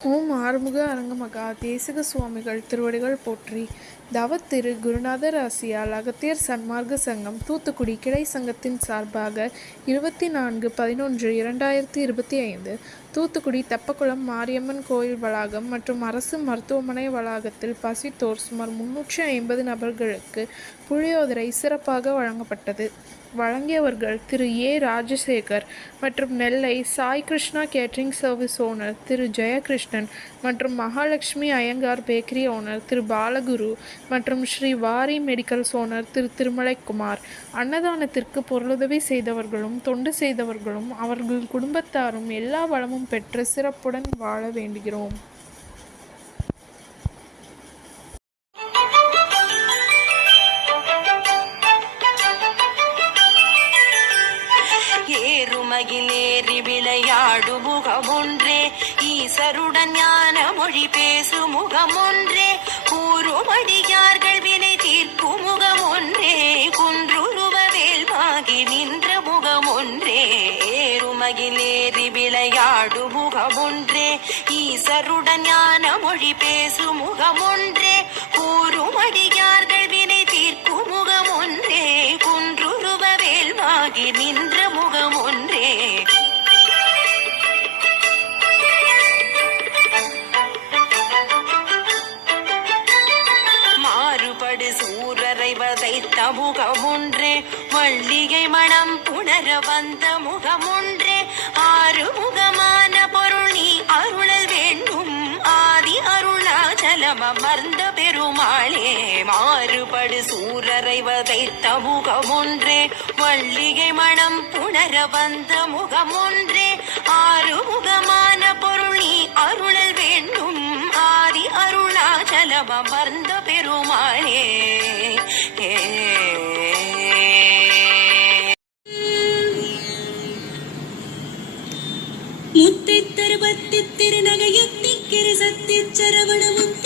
ஓம் ஆறுமுக அரங்கமகா தேசிக சுவாமிகள் திருவடிகள் போற்றி. தவத்திரு குருநாதர் ஆசியால் அகத்தியர் சன்மார்க்க சங்கம் தூத்துக்குடி கிளை சங்கத்தின் சார்பாக 24/11/2025 தூத்துக்குடி தெப்பக்குளம் மாரியம்மன் கோயில் வளாகம் மற்றும் அரசு மருத்துவமனை வளாகத்தில் பசித்தோர் சுமார் 350 நபர்களுக்கு புளியோதரை சிறப்பாக வழங்கப்பட்டது. வழங்கியவர்கள் திரு ஏ. ராஜசேகர் மற்றும் Nellai Sai Krishna catering service owner திரு ஜெயகிருஷ்ணன் மற்றும் மகாலட்சுமி ஐயங்கார் பேக்கரி ஓனர் திரு பாலகுரு மற்றும் ஸ்ரீ வாரி மெடிக்கல்ஸ் ஓனர் திரு திருமலைக்குமார். அன்னதானத்திற்கு பொருளுதவி செய்தவர்களும் தொண்டு செய்தவர்களும் அவர்கள் குடும்பத்தாரும் எல்லா வளமும் பெற்று சிறப்புடன் வாழ வேண்டுகிறோம். ஏறுமகிலேறி விளையாடு முகமொன்றே, ஈசருடன் ஞான மொழி பேசு முகமொன்றே, கூறுமடியார்கள் வினை தீர்க்கும் முகமொன்றே, குன்றுருவ வேல்வாகி நின்ற முகமொன்றே. ஏறுமகிலேறி விளையாடு முகமொன்றே, ஈசருடன் ஞான மொழி பேசு முகமொன்றே, கூறுமடியார்கள் வினை தீர்க்கும் முகமொன்றே, குன்றுருவ வேல்வாகி நின்ற முகமொன்றே. மாறுபடு சூரரை வதைத்த முகமொன்றே, மல்லிகை மணம் புணர வந்த முகமொன்றே, ஆறுமுகமான பொருள் நீ அருளல் வேண்டும், ஆதி அருணாச்சலம் அமர்ந்த பெருமாளே. மாறுபடு சூரரை வதைத்த முகமொன்றே, மல்லிகை மணம் புணர வந்த முகமொன்றே, ஆறுமுகமான பொருள் நீ அருளல் வேண்டும், ஆதி அருணாச்சலம் அமர்ந்த பெருமாளே. முத்தை தருபத்தி திருநகையத்தி கிரிசத்தி சரவணமும்